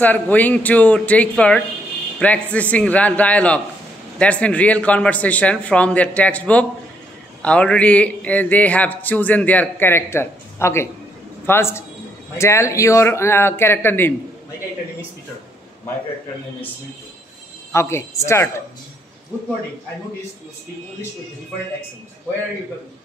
Are going to take part practicing dialogue. That's in real conversation from their textbook. Already they have chosen their character. Okay, first tell your character name. My character name is Peter. My character name is Smith. Okay, start. Good morning. I noticed you speak English with different accents. Where are you coming?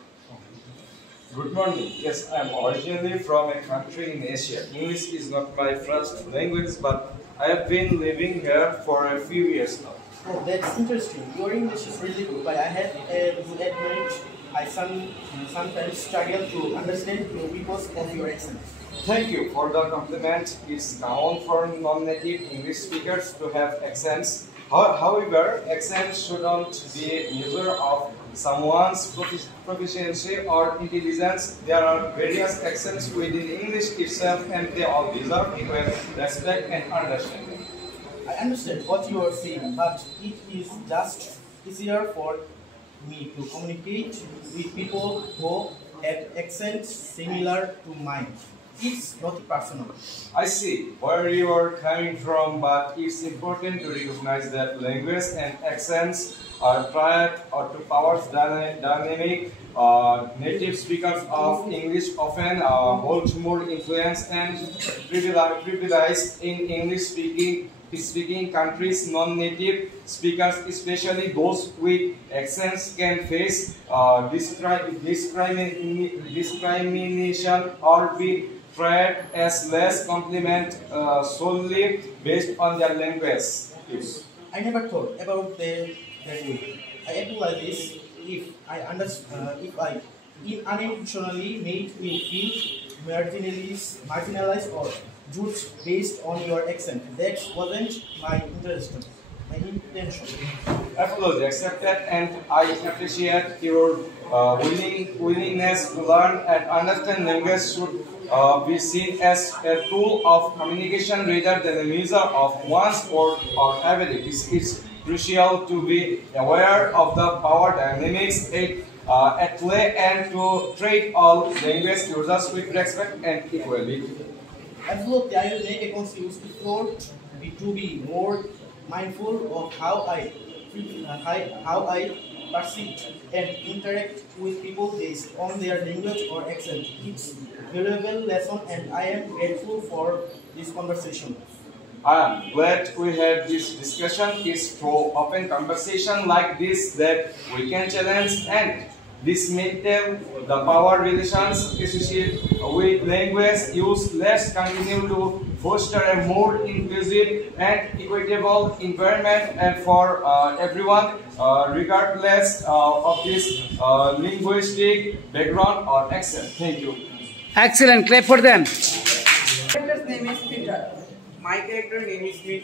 Good morning. Yes, I am originally from a country in Asia. English is not my first language, but I have been living here for a few years now. Oh, that's interesting. Your English is really good, but I have to admit I sometimes struggle to understand you because of your accent. Thank you for the compliment. It's common for non-native English speakers to have accents. However, accents shouldn't be a measure of someone's proficiency or intelligence. There are various accents within English itself, and they all deserve equal respect and understanding. I understand what you are saying, but it is just easier for me to communicate with people who have accents similar to mine. It's not personal. I see where you are coming from, but it's important to recognize that language and accents are tried or to power dynamic. Native speakers of English often hold more influence and privilege in English-speaking countries. Non-native speakers, especially those with accents, can face discrimination or be treated as less competent solely based on their language use. I never thought about that way. I apologize if I unintentionally made you feel marginalized or judged based on your accent. That wasn't my intention. Apology accepted, and I appreciate your willingness to learn and understand language should be seen as a tool of communication rather than a measure of one's or abilities. It's crucial to be aware of the power dynamics at play and to treat all language users with respect and equality. Absolutely, I will make a conscious effort to be more mindful of how I perceive and interact with people based on their language or accent. It's a valuable lesson, and I am grateful for this conversation. I am glad we had this discussion. It's through open conversation like this that we can challenge and dismantle the power relations associated with language use. Let's continue to foster a more inclusive and equitable environment and for everyone, regardless of this linguistic background or accent. Thank you. Excellent. Clap for them. My character's name is Peter. My character name is Smith.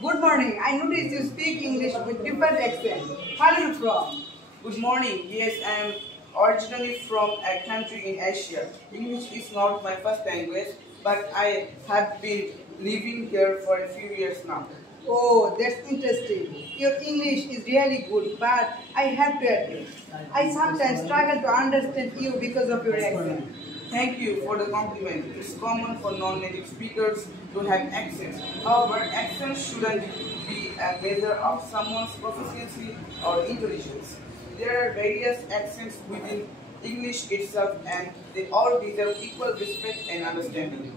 Good morning. I noticed you speak English with different accent. Where are you from? Good morning. Yes, I am originally from a country in Asia. English is not my first language, but I have been living here for a few years now. Oh, that's interesting. Your English is really good, but I have to admit, I sometimes struggle to understand you because of your accent. Thank you for the compliment. It's common for non-native speakers to have accents. However, accents shouldn't be a measure of someone's proficiency or intelligence. There are various accents within English itself, and they all deserve equal respect and understanding.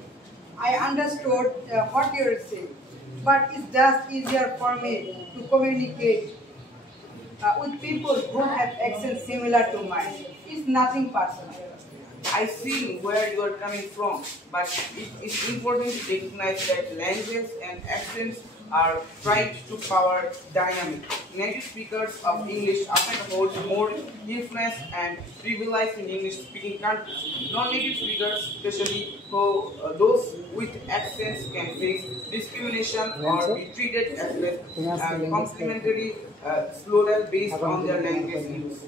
I understood what you are saying, but it's just easier for me to communicate with people who have accents similar to mine. It's nothing personal. I see where you are coming from, but it is important to recognize that language and accents are tried to power dynamic. Native speakers of English often hold more influence and privilege in English-speaking countries. Non-native speakers, especially those with accents, can face discrimination or be treated as less complementary plural based on their language use.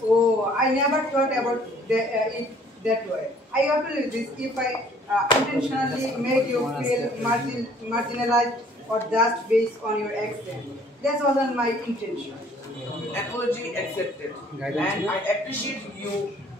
Oh, I never thought about it that way. I apologize if I intentionally make you feel marginalized or just based on your accent. That wasn't my intention. Apology accepted, and I appreciate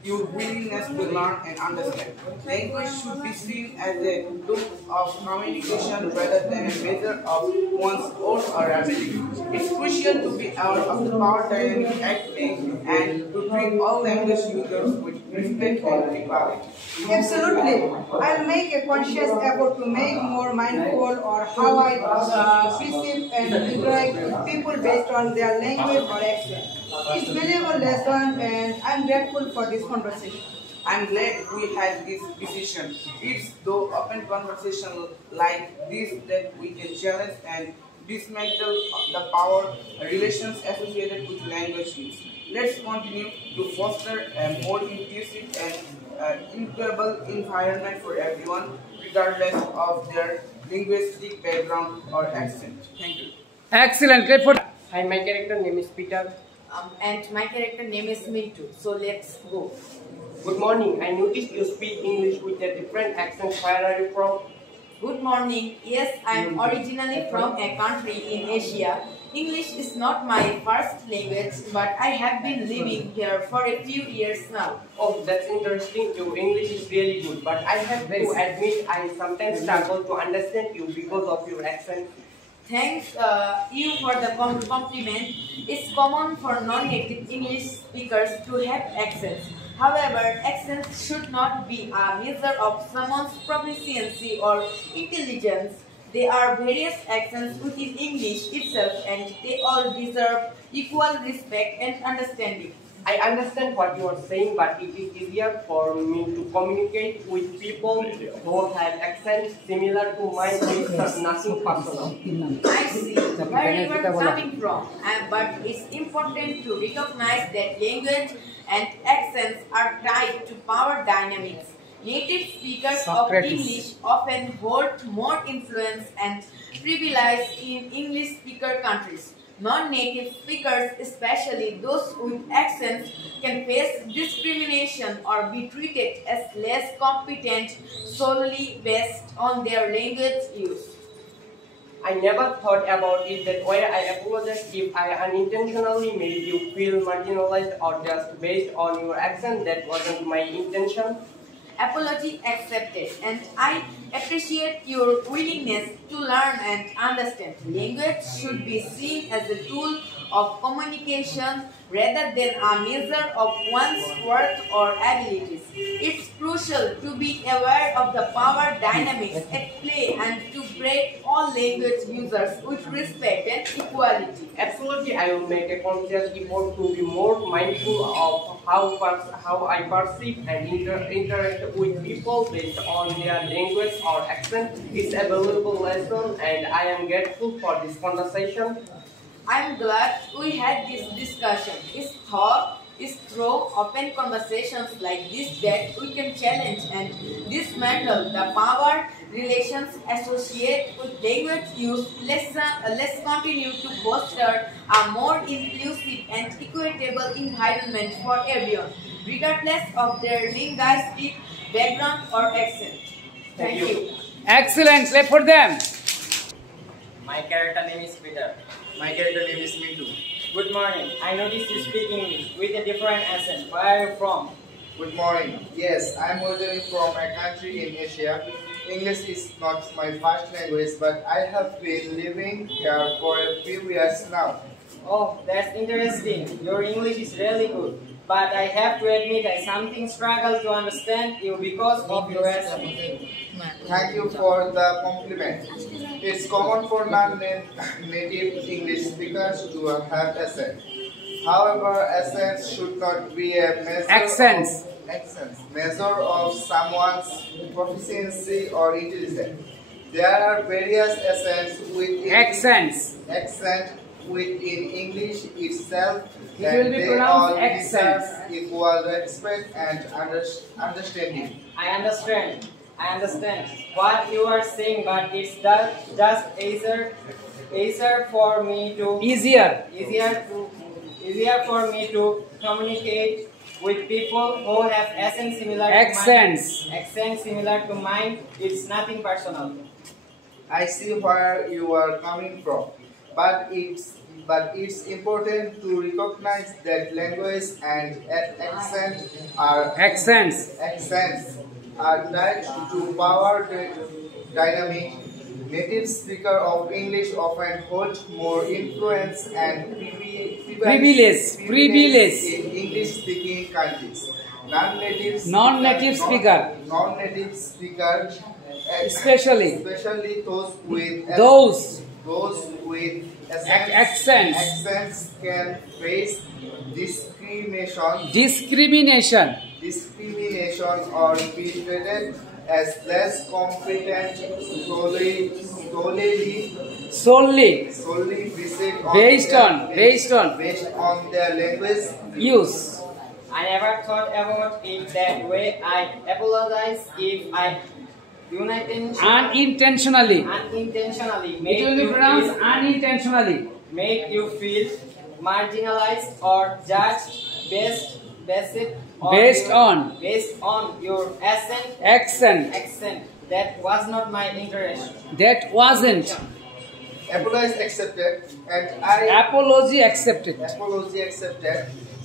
your willingness to learn and understand. Language should be seen as a tool of communication rather than a measure of one's own or ability. It's crucial to be aware of the power dynamic at play and to treat all language users with respect and equality. Absolutely. I'll make a conscious effort to make more mindful or how I perceive and interact with people based on their language or accent. It's valuable lesson and I'm grateful for this conversation. I'm glad we had this decision. It's through open conversation like this that we can challenge and dismantle the power relations associated with language use. Let's continue to foster a more inclusive and equitable environment for everyone, regardless of their linguistic background or accent. Thank you. Excellent. Great for. Hi, my character name is Peter. And my character name is Mintu. So let's go. Good morning. I noticed you speak English with a different accent. Where are you from? Good morning. Yes, I am originally from a country in Asia. English is not my first language, but I have been living here for a few years now. Oh, that's interesting. Your English is really good, but I have to admit I sometimes struggle to understand you because of your accent. Thanks you for the compliment. It's common for non-native English speakers to have accents. However, accents should not be a measure of someone's proficiency or intelligence. There are various accents within English itself and they all deserve equal respect and understanding. I understand what you are saying, but it is easier for me to communicate with people who have accents similar to mine with nothing personal. I see where you are coming from, but it's important to recognize that language and accents are tied to power dynamics. Native speakers of English often hold more influence and privilege in English speaker countries. Non-native speakers, especially those with accents, can face discrimination or be treated as less competent solely based on their language use. I never thought about it that way. I apologize if I unintentionally made you feel marginalized or just based on your accent. That wasn't my intention. Apology accepted, and I appreciate your willingness to learn and understand. Language should be seen as a tool of communication rather than a measure of one's worth or abilities. It's crucial to be aware of the power dynamics at play and to treat all language users with respect and equality. Absolutely, I will make a conscious effort to be more mindful of how I perceive and interact with people based on their language or accent. It's a valuable lesson, and I am grateful for this conversation. I'm glad we had this discussion. It's through open conversations like this that we can challenge and dismantle the power relations associated with language use. Let's continue to foster a more inclusive and equitable environment for everyone, regardless of their linguistic background or accent. Thank you. Excellent. Clap for them. My character name is Peter. My character name is Mintu. Good morning. I noticed you speak English with a different accent. Where are you from? Good morning. Yes, I'm originally from a country in Asia. English is not my first language, but I have been living here for a few years now. Oh, that's interesting. Your English is really good. But I have to admit I something struggle to understand you because of your accent. Thank you for the compliment. It's common for non-native English speakers to have accent. However, accents should not be a measure of someone's proficiency or intelligence. There are various accents within English itself, and they all deserve equal respect and understanding. I understand what you are saying, but it's just easier for me to communicate with people who have accents similar to mine. It's nothing personal. I see where you are coming from, but it's but it's important to recognize that language and accents are tied to power dynamic. Native speakers of English often hold more influence and privilege in English-speaking countries. Non-native speaker, especially those with accents can face discrimination or be treated as less competent solely based on their language use. I never thought about it that way. I apologize if I unintentionally make you feel marginalized or judged based on your accent. That was not my interest. That wasn't. Apology accepted,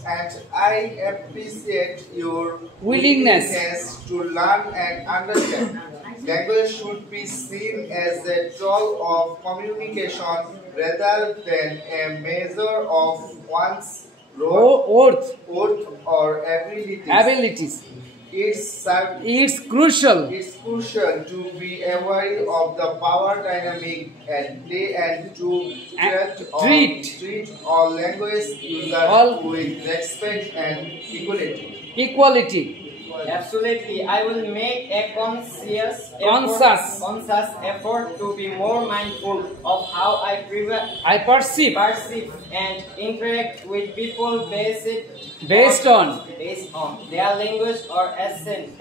and I appreciate your willingness to learn and understand. Language should be seen as a tool of communication rather than a measure of one's worth or abilities. It's crucial to be aware of the power dynamic at play and to treat all language users with respect and equality. Absolutely, I will make a conscious effort to be more mindful of how I perceive and interact with people based on their language or accent.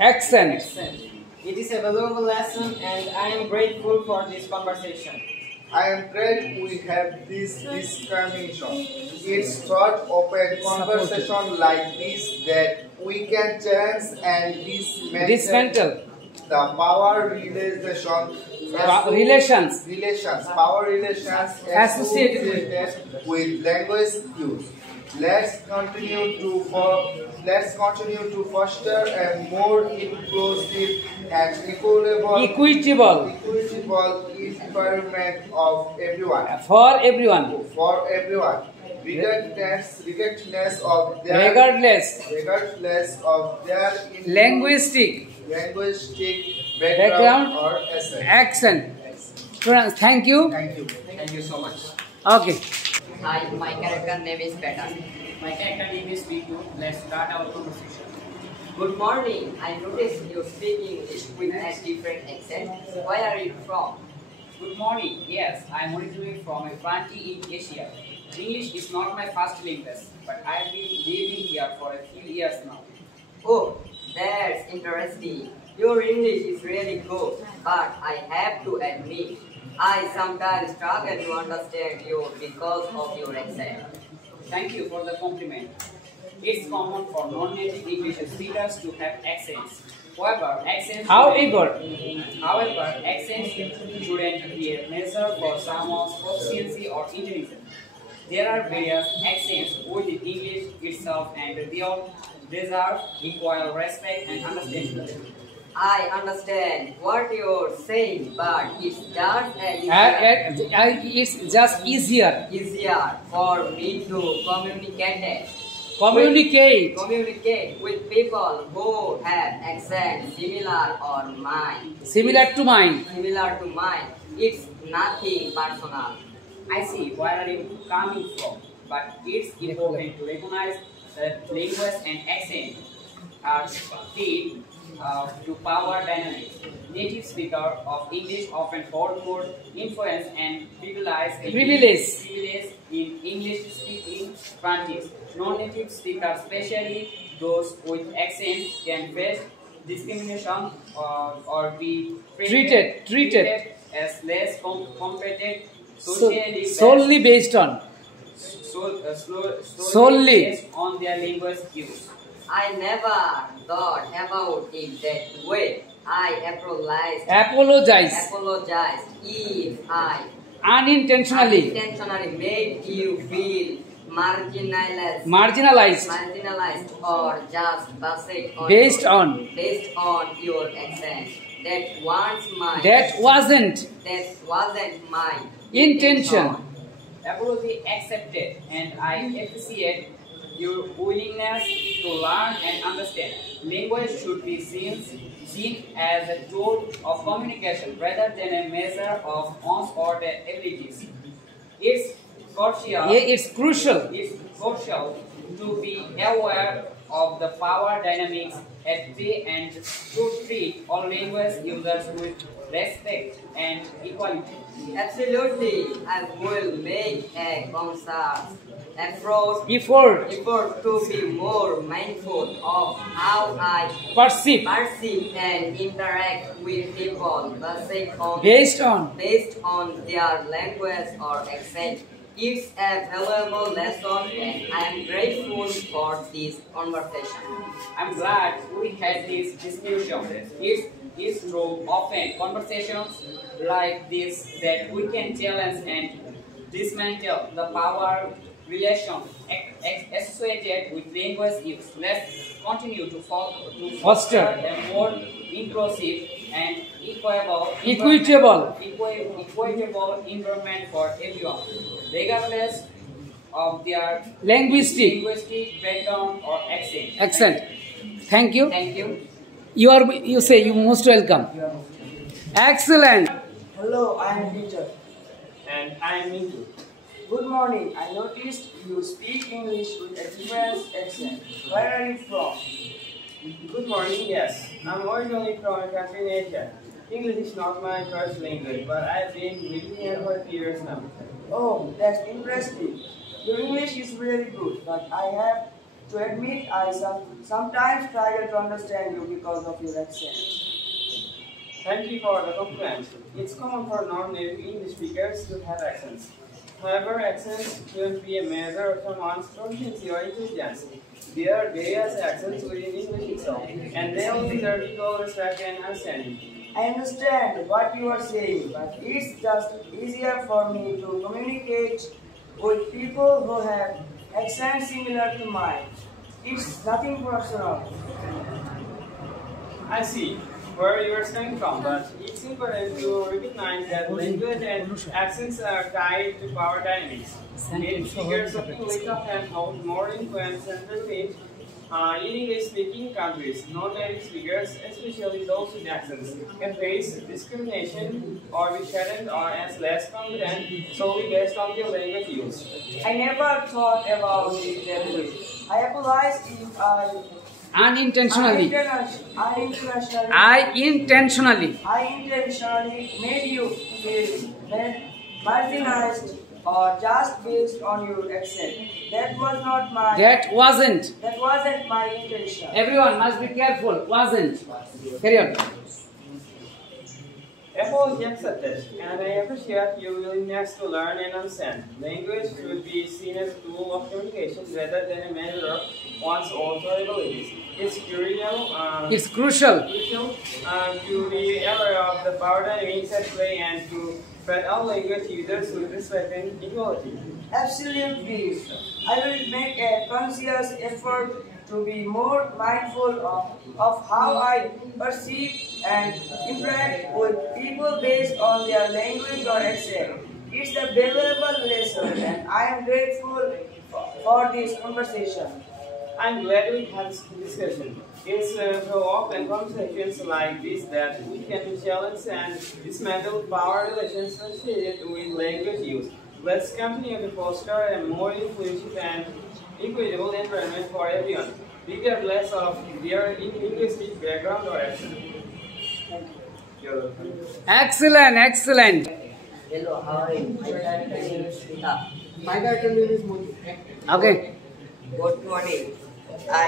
It is a valuable lesson, and I am grateful for this conversation. I am glad we have this discrimination. It's thought-open conversation like this that we can challenge and dismantle the power relations associated with language use. Let's continue to foster a more inclusive and equitable environment of everyone. For everyone. Regardless of their linguistic background or accent. Thank you. Thank you so much. Okay. Hi, my character name is Peter. My character name is Vitu. Let's start our conversation. Good morning. I noticed you speak English with a different accent. Where are you from? Good morning. Yes, I am originally from a country in Asia. English is not my first language, but I have been living here for a few years now. Oh, that's interesting. Your English is really good, but I have to admit, I sometimes struggle to understand you because of your accent. Thank you for the compliment. It's common for non-native English speakers to have accents. However, accents shouldn't be a measure for someone's proficiency or intelligence. There are various accents within English itself, and they all deserve equal respect and understanding. I understand what you're saying, but it's just easier for me to communicate with people who have accents similar to mine. It's nothing personal. I see where are you coming from, but it's important to recognize that language and accent are tied to power dynamics. Native speakers of English often hold more influence and privilege in English-speaking countries. Non-native speakers, especially those with accents, can face discrimination or be treated as less competent solely based on their language use. I never thought about it that way. I apologize if I unintentionally made you feel marginalized, or just based on your accent. That wasn't my intention. Apology accepted, and I appreciate your willingness to learn and understand. Language should be seen as a tool of communication rather than a measure of one's or their abilities. It's crucial to be aware of the power dynamics at play and to treat all language users with respect and equality. Absolutely, I will make a conscious effort to be more mindful of how I perceive and interact with people based on their language or accent. It's a valuable lesson, and I am grateful for this conversation. I'm glad we had this discussion. It's through often conversations like this that we can challenge and dismantle the power relation associated with language use. Let's continue to foster a more inclusive and equitable environment for everyone, regardless of their linguistic background or accent. Thank you. Thank you. You say you most welcome. Excellent. Hello, I am Peter. And I am Mintu. Good morning. I noticed you speak English with a different accent. Where are you from? Good morning, yes. I'm originally from a country in Asia. English is not my first language, but I've been living here for a few years now. Oh, that's interesting. Your English is really good, but I have to admit I sometimes struggle to understand you because of your accent. Thank you for the compliment. It's common for non-native English speakers to have accents. However, accents shouldn't be a measure of someone's proficiency or intelligence. There are various accents within English itself, and they all deserve equal respect and understanding. I understand what you are saying, but it's just easier for me to communicate with people who have accents similar to mine. It's nothing personal. I see where you are coming from, but it's important to recognize that language and accents are tied to power dynamics. Native speakers of English often hold more influence and prestige in English-speaking countries. Non-native speakers, especially those with accents, can face discrimination or be threatened or as less competent solely based on their language use. I never thought about it that way. I apologize if I unintentionally made you feel marginalized or just based on your accent. That wasn't my intention. Everyone must be careful. Wasn't. Carry on. Apology accepted, and I appreciate your willingness to learn and understand. Language should be seen as a tool of communication rather than a measure of one's own abilities. It's crucial to be aware of the power dynamics at play and to treat all language users with respect and equality. Absolutely. I will make a conscious effort to be more mindful of how I perceive and interact with people based on their language or accent. It's a valuable lesson, and I am grateful for this conversation. I'm glad we had this discussion. It's through open conversations like this that we can challenge and dismantle power relations associated with language use. Let's continue to foster a more inclusive and equitable environment for everyone, regardless of their linguistic background or accent. Thank you. Excellent. Hello, how are you? My name is Sita. My title is Modi. Okay. Good morning. I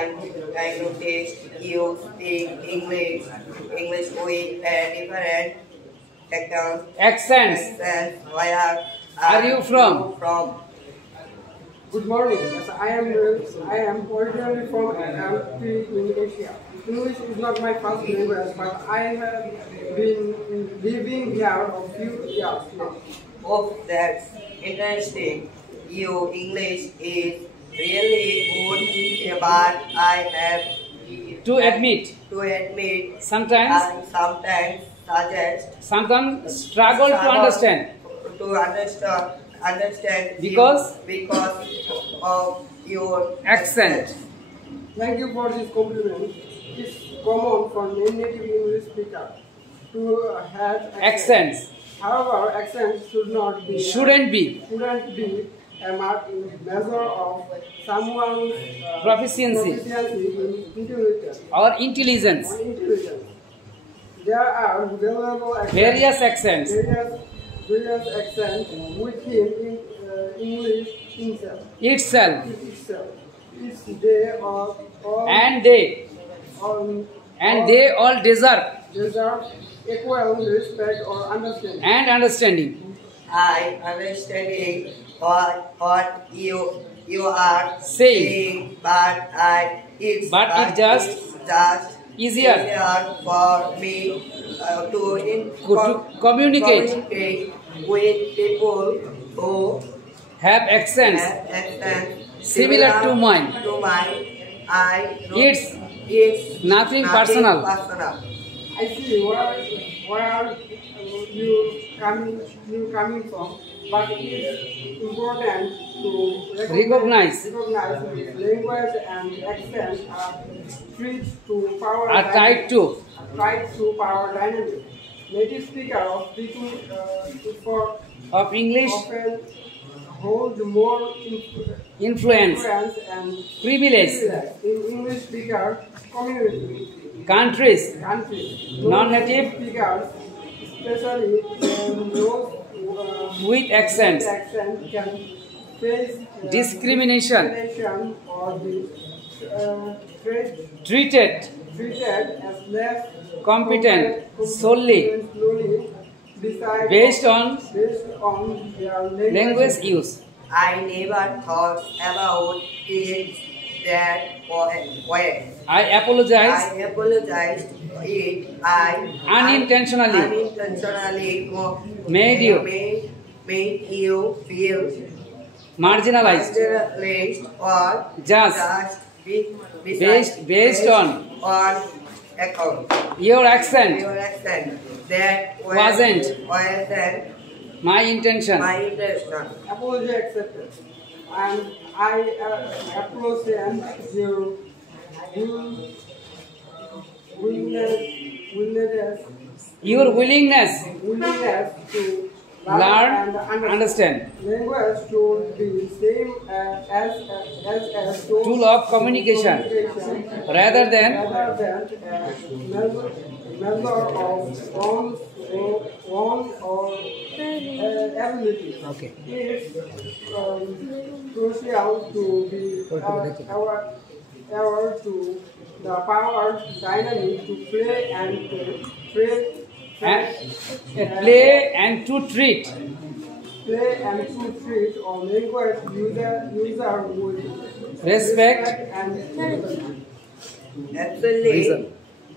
noticed you speak English with different Accents. Where are you from? Good morning. Yes, I am originally from a country in Asia. English is not my first language, but I have been living here a few years now. Oh, that's interesting. Your English is really good, but I have to admit sometimes struggle to understand because of your accent. Thank you for this compliment. It's common for native English speakers to have accents. However, accents shouldn't be a measure of someone's proficiency in intelligence or intelligence. There are various accents within English itself. And they all deserve equal respect or understanding. I understand what you are saying, but it's just easier for me to communicate with people who have accents similar to mine. It's nothing personal. I see where you coming from, but it's important to recognize language and accent are tied to power dynamics. Native speakers of English often hold more influence and privilege in English speaker community. Countries, non-native speakers, especially those with accents, can face discrimination or be treated as less competent solely based on their language use. I never thought about it that way. I apologize. I unintentionally made you feel marginalized or just based on your accent. That wasn't my intention. Apology accepted. And I appreciate your willingness to learn and understand. Language should be same as tool of communication rather than measure of one's or ability. Okay. It's crucial to be aware to the power dynamic to play and to treat. Play and to treat. Or language user with respect and absolutely.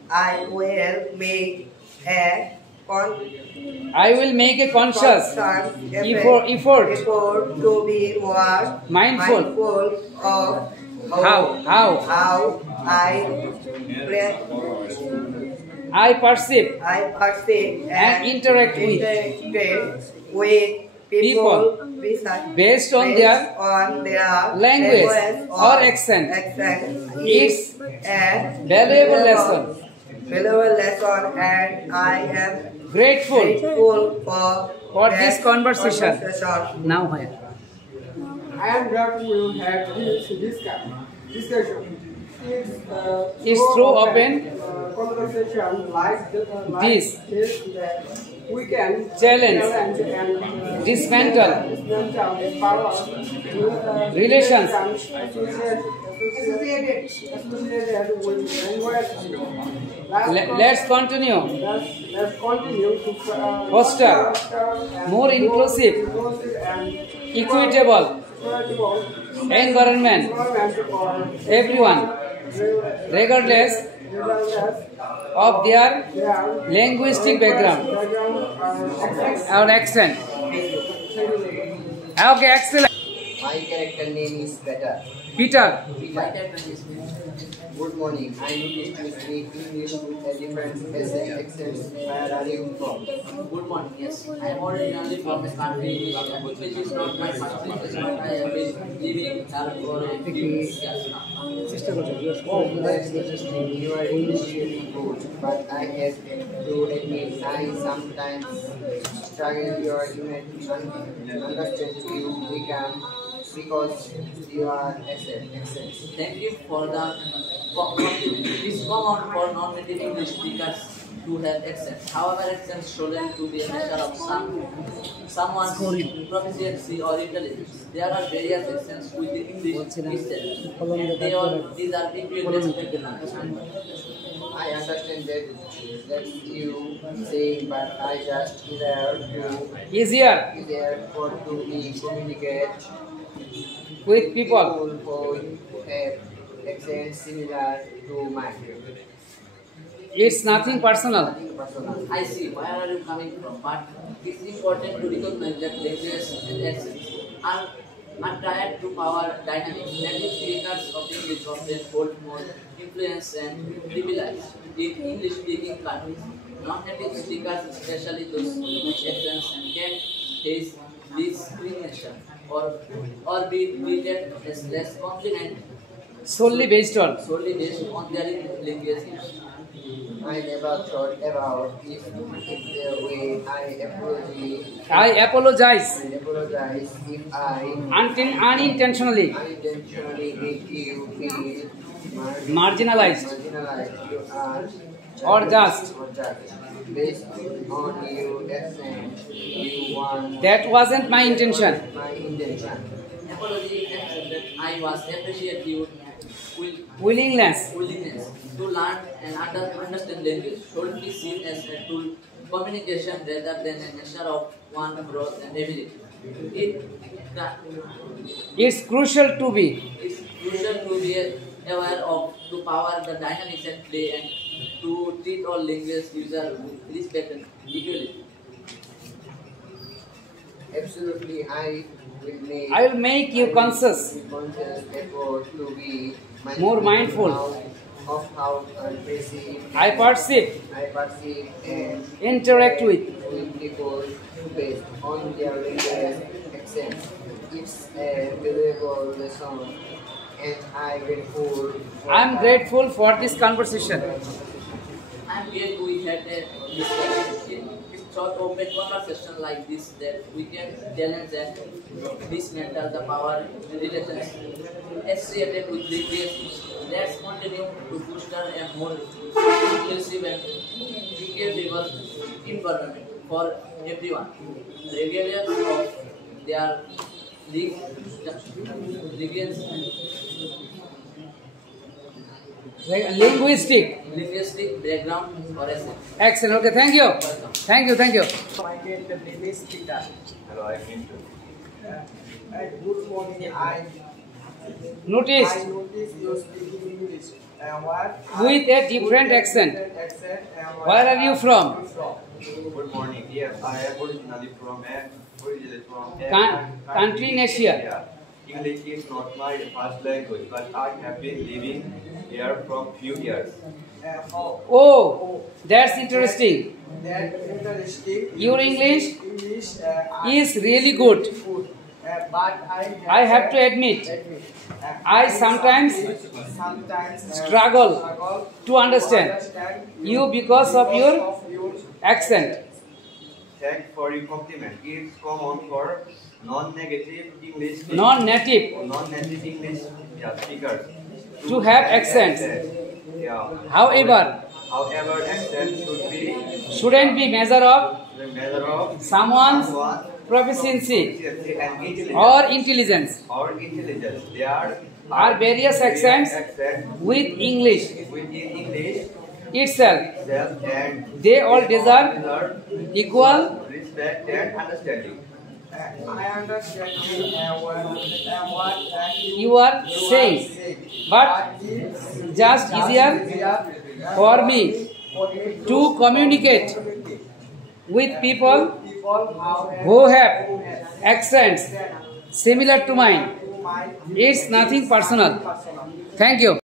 I will make a conscious effort to be more mindful of how I perceive and interact with people based on their language or accent. It's a valuable lesson. And I am grateful for this conversation. Now, I am glad we have this discussion. It's through open conversation like this that we can challenge and dismantle power relations associated with language. Let's continue to foster more inclusive, and equitable, environment, everyone, regardless of their linguistic background or accent. Okay, excellent. My character name is Peter. Good morning. I noticed you speak English with a different accent. Where are you from? Good morning. Yes, I am originally from a country which is not my first language, but I have been living there for a few years now. Oh, that's interesting. You are English really good, but I have to admit I sometimes struggle your understand you become because you are accent. Thank you for the compliment. It is common for non-native English speakers to have accents. However, accents shouldn't to be a measure of someone's proficiency or intelligence. There are various accents within English itself, and these are equally respected and understood. I understand that you say, but I just easier for to be communicate with people who have accents similar to mine. It's nothing personal. I see where are you coming from, but it's important to recognize that languages and accents are tied to power dynamics. Native speakers of English often hold more influence and privilege in English-speaking countries. Non-native speakers, especially those with accents, can face discrimination or be treated as less confident solely based on their language use. I never thought about if the way I apologize if I unintentionally make you feel marginalized you are or just based on your accent you want. That wasn't my intention. Apology accepted. I was appreciate your willingness to learn and understand language should be seen as a tool communication rather than a measure of one growth and ability. It's crucial to be aware of to power the dynamics at play and to treat all language users with respect and equality. Absolutely, I will make you conscious effort to be more mindful of how I perceive and interact with people based on their language accent. It's a valuable lesson, and I'm grateful for this conversation. I'm glad we had a discussion. Open conversation like this that we can challenge and dismantle the power relations associated with language. Let's continue to foster a more inclusive and equitable environment for everyone, regardless of their linguistic background or essence. Excellent. Okay, thank you. Thank you. My name is Peter. Hello, I'm Pintu. Good morning. I noticed you speaking English. with a different accent. Where are you from? Good morning. Yes, I am originally from country in Asia. Yeah. English is not my first language, but I have been living here for few years. Oh, that's interesting. Your English is really good. I have to admit, I sometimes struggle to understand you because of your accent. Thanks for your compliment. It's common for non-native English speakers to have accents. However, accent shouldn't be measure of someone's proficiency or intelligence. There are various accents with English itself. And they all deserve equal respect and understanding. I understand what you are saying, but just easier for me to communicate with people who have accents similar to mine. It's nothing personal. Thank you.